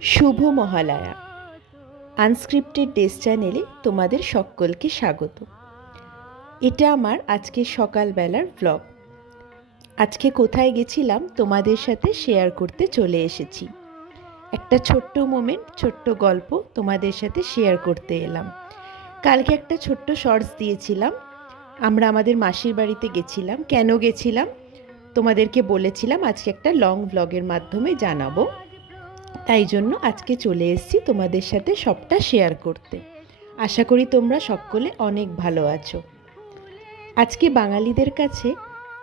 শুভ Mahalaya. Unscripted ডেস চ্যানেলে তোমাদের সকলকে স্বাগত। এটা আমার আজকে সকালবেলার ব্লগ আজকে কোথায় গেছিলাম তোমাদের সাথে শেয়ার করতে চলে এসেছি। একটা ছোট্ট মোমেন্ট ছোট্ট গল্প তোমাদের সাথে শেয়ার করতে এলাম। কালকে একটা ছোট্ট শর্টস দিয়েছিলাম। আমরা আমাদের মাসির বাড়িতে গেছিলাম। কেন গেছিলাম? তোমাদেরকে বলেছিলাম আজকে একটা লং ব্লগের মাধ্যমে জানাব। তাই জন্য আজকে চলে এসেছি তোমাদের সাথে সবটা শেয়ার করতে। আশা করি তোমরা সকলে অনেক ভালো আছো। আজকে বাঙালিদের কাছে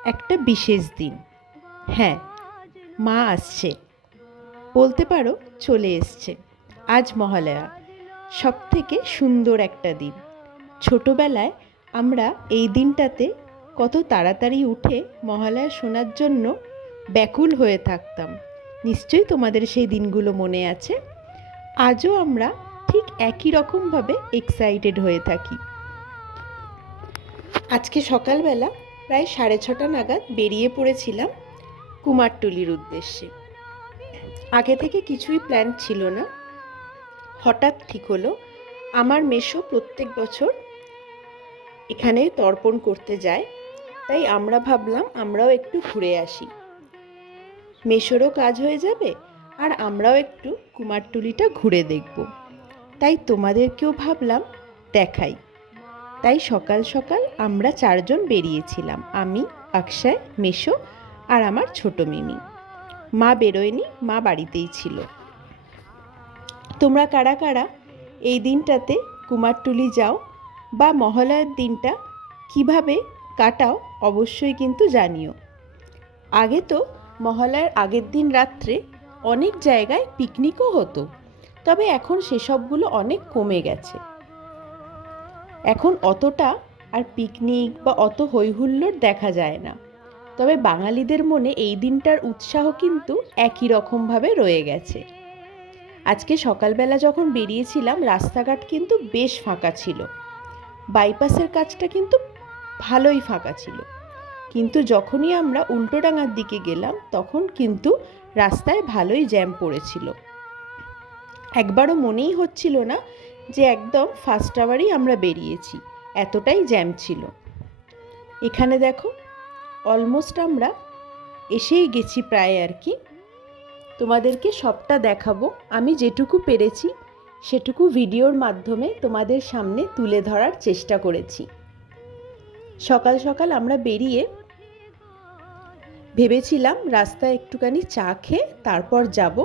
একটা বিশেষ দিন। হ্যাঁ মা আসছে। বলতে পারো চলে এসছে। আজ মহালয়া। সব থেকে সুন্দর একটা দিন। ছোটোবেলায় আমরা এই দিনটাতে কত তাড়াতাড়ি উঠে মহালয়া শোনার জন্য ব্যাকুল হয়ে থাকতাম। নিশ্চয়ই তোমাদের সেই দিনগুলো মনে আছে। আজও আমরা ঠিক একই রকমভাবে এক্সাইটেড হয়ে থাকি। আজকে সকালবেলা প্রায় সাড়ে ছটা নাগাদ বেরিয়ে পড়েছিলাম কুমারটুলির উদ্দেশ্যে। আগে থেকে কিছুই প্ল্যান ছিল না। হঠাৎ ঠিক হলো, আমার মেশো প্রত্যেক বছর এখানে তর্পণ করতে যায়, তাই আমরা ভাবলাম আমরাও একটু ঘুরে আসি। মেশোরও কাজ হয়ে যাবে আর আমরাও একটু কুমারটুলিটা ঘুরে দেখব। তাই তোমাদেরকেও ভাবলাম দেখাই। তাই সকাল সকাল আমরা চারজন বেরিয়েছিলাম, আমি, অক্ষয়, মেশো আর আমার ছোট মিমি। মা বেরোয়নি, মা বাড়িতেই ছিল। তোমরা কারা কারা এই দিনটাতে কুমারটুলি যাও বা মহালয়ার দিনটা কীভাবে কাটাও অবশ্যই কিন্তু জানিও। আগে তো মহালয়ার আগের দিন রাত্রে অনেক জায়গায় পিকনিকও হতো, তবে এখন সেসবগুলো অনেক কমে গেছে। এখন অতটা আর পিকনিক বা অত হৈহুল্লোড় দেখা যায় না, তবে বাঙালিদের মনে এই দিনটার উৎসাহ কিন্তু একই রকমভাবে রয়ে গেছে। আজকে সকালবেলা যখন বেরিয়েছিলাম, রাস্তাঘাট কিন্তু বেশ ফাঁকা ছিল। বাইপাসের কাজটা কিন্তু ভালোই ফাঁকা ছিল। কিন্তু যখনই আমরা উল্টোডাঙার দিকে গেলাম, তখন কিন্তু রাস্তায় ভালোই জ্যাম পড়েছিল। একবারও মনেই হচ্ছিল না যে একদম ফার্স্ট আওয়ারই আমরা বেরিয়েছি, এতটাই জ্যাম ছিল। এখানে দেখো অলমোস্ট আমরা এসেই গেছি প্রায় আর কি। তোমাদেরকে সবটা দেখাবো, আমি যেটুকু পেরেছি, সেটুকু ভিডিওর মাধ্যমে তোমাদের সামনে তুলে ধরার চেষ্টা করেছি। সকাল সকাল আমরা বেরিয়ে ভেবেছিলাম রাস্তায় একটুখানি চা খেয়ে তারপর যাব।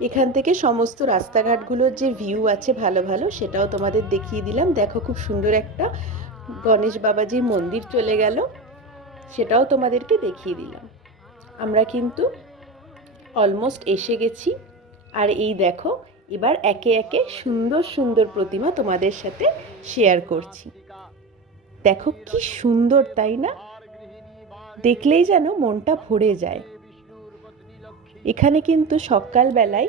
এখান থেকে সমস্ত রাস্তাঘাটগুলোর যে ভিউ আছে ভালো ভালো, সেটাও তোমাদের দেখিয়ে দিলাম। দেখো খুব সুন্দর একটা গণেশ বাবাজির মন্দির চলে গেল, সেটাও তোমাদেরকে দেখিয়ে দিলাম। আমরা কিন্তু অলমোস্ট এসে গেছি। আর এই দেখো, এবার একে একে সুন্দর সুন্দর প্রতিমা তোমাদের সাথে শেয়ার করছি। দেখো কি সুন্দর, তাই না? দেখলেই যেন মনটা ভরে যায়। এখানে কিন্তু সকালবেলায়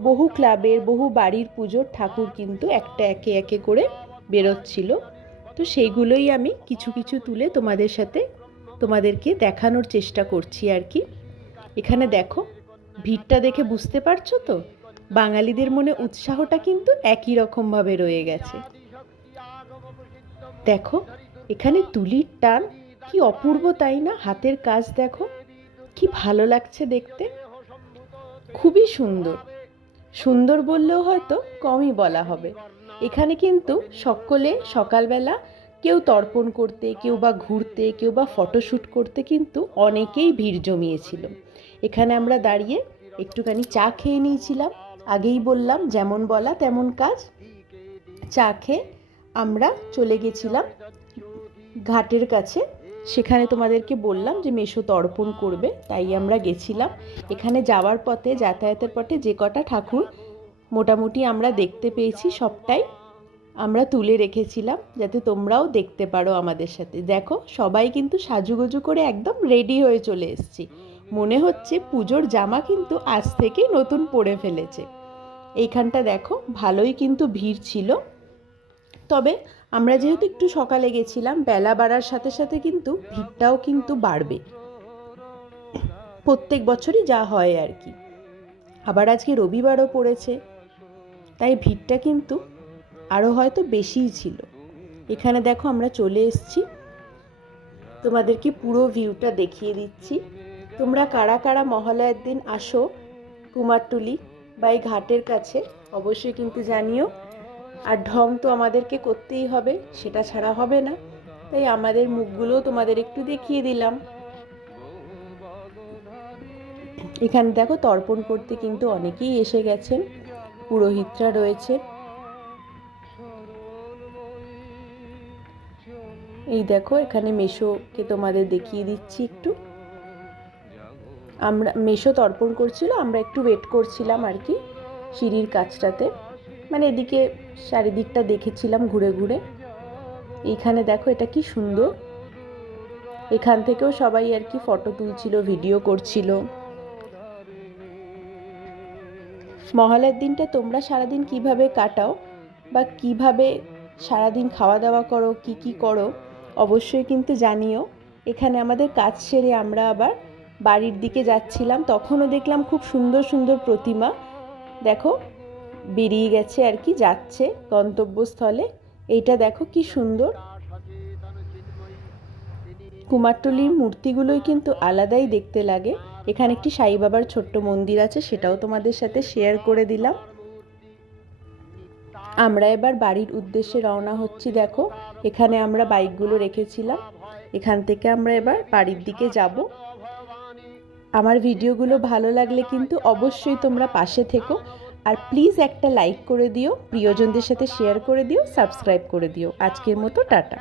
বহু ক্লাবের, বহু বাড়ির পুজোর ঠাকুর কিন্তু একটা একে একে করে বেরোচ্ছিল। তো সেইগুলোই আমি কিছু কিছু তুলে তোমাদের সাথে তোমাদেরকে দেখানোর চেষ্টা করছি আর কি। এখানে দেখো, ভিড়টা দেখে বুঝতে পারছ তো? বাঙালিদের মনে উৎসাহটা কিন্তু একই রকমভাবে রয়ে গেছে। দেখো, এখানে তুলির টান কি অপূর্ব তাই না? হাতের কাজ দেখো। কি ভালো লাগছে দেখতে। খুবই সুন্দর। সুন্দর বললেও হয়তো কমই বলা হবে। এখানে কিন্তু সকলে সকালবেলা কেউ তর্পণ করতে, কেউ বা ঘুরতে, কেউ বা ফটোশ্যুট করতে কিন্তু অনেকেই ভিড় জমিয়েছিল। এখানে আমরা দাঁড়িয়ে একটুখানি চা খেয়ে নিয়েছিলাম। আগেই বললাম, যেমন বলা তেমন কাজ। চা খেয়ে আমরা চলে গেছিলাম ঘাটের কাছে। সেখানে তোমাদেরকে বললাম যে মেশো তর্পণ করবে, তাই আমরা গেছিলাম। এখানে যাওয়ার পথে, যাতায়াতের পথে যে কটা ঠাকুর মোটামুটি আমরা দেখতে পেয়েছি, সবটাই আমরা তুলে রেখেছিলাম, যাতে তোমরাও দেখতে পারো আমাদের সাথে। দেখো, সবাই কিন্তু সাজুগুজু করে একদম রেডি হয়ে চলে এসছি। মনে হচ্ছে পুজোর জামা কিন্তু আজ থেকেই নতুন পরে ফেলেছে। এইখানটা দেখো, ভালোই কিন্তু ভিড় ছিল। তবে আমরা যেহেতু একটু সকালে গেছিলাম, বেলা বাড়ার সাথে সাথে কিন্তু ভিড়টাও কিন্তু বাড়বে। প্রত্যেক বছরই যা হয় আর কি। আবার আজকে রবিবারও পড়েছে, তাই ভিড়টা কিন্তু আরও হয়তো বেশিই ছিল। এখানে দেখো আমরা চলে এসছি। তোমাদেরকে পুরো ভিউটা দেখিয়ে দিচ্ছি। তোমরা কারা কারা মহালয়ার দিন আসো কুমারটুলি বা এই ঘাটের কাছে, অবশ্যই কিন্তু জানিও। আর ঢং তো আমাদেরকে করতেই হবে, সেটা ছাড়া হবে না। তাই আমাদের মুখগুলোও তোমাদের একটু দেখিয়ে দিলাম। এখানে দেখো তর্পণ করতে কিন্তু অনেকেই এসে গেছেন, পুরোহিতরা রয়েছে। এই দেখো এখানে মেশোকে তোমাদের দেখিয়ে দিচ্ছি একটু। আমরা, মেশো তর্পণ করছিল, আমরা একটু ওয়েট করছিলাম আর কি সিঁড়ির কাছটাতে মানে এদিকে চারিদিকটা দেখেছিলাম ঘুরে ঘুরে। এইখানে দেখো এটা কি সুন্দর। এখান থেকেও সবাই আর কি ফটো তুলছিল, ভিডিও করছিল। মহালয়ার দিনটা তোমরা সারাদিন কীভাবে কাটাও বা কীভাবে সারাদিন খাওয়া দাওয়া করো, কি কি করো, অবশ্যই কিন্তু জানিও। এখানে আমাদের কাজ সেরে আমরা আবার বাড়ির দিকে যাচ্ছিলাম, তখনও দেখলাম খুব সুন্দর সুন্দর প্রতিমা। দেখো বেরিয়ে গেছে আর কি, যাচ্ছে গন্তব্যস্থলে। এইটা দেখো কি সুন্দর। কুমারটুলির মূর্তিগুলোই কিন্তু আলাদাই দেখতে লাগে। এখানে একটি সাই বাবার ছোট্ট মন্দির আছে, সেটাও তোমাদের সাথে শেয়ার করে দিলাম। আমরা এবার বাড়ির উদ্দেশ্যে রওনা হচ্ছি, দেখো। এখানে আমরা বাইকগুলো রেখেছিলাম। এখান থেকে আমরা এবার বাড়ির দিকে যাব। আমার ভিডিওগুলো ভালো লাগলে কিন্তু অবশ্যই তোমরা পাশে থেকো। আর প্লিজ একটা লাইক করে দিও, প্রিয়জনদের সাথে শেয়ার করে দিও সাবস্ক্রাইব করে দিও। আজকের মতো টাটা।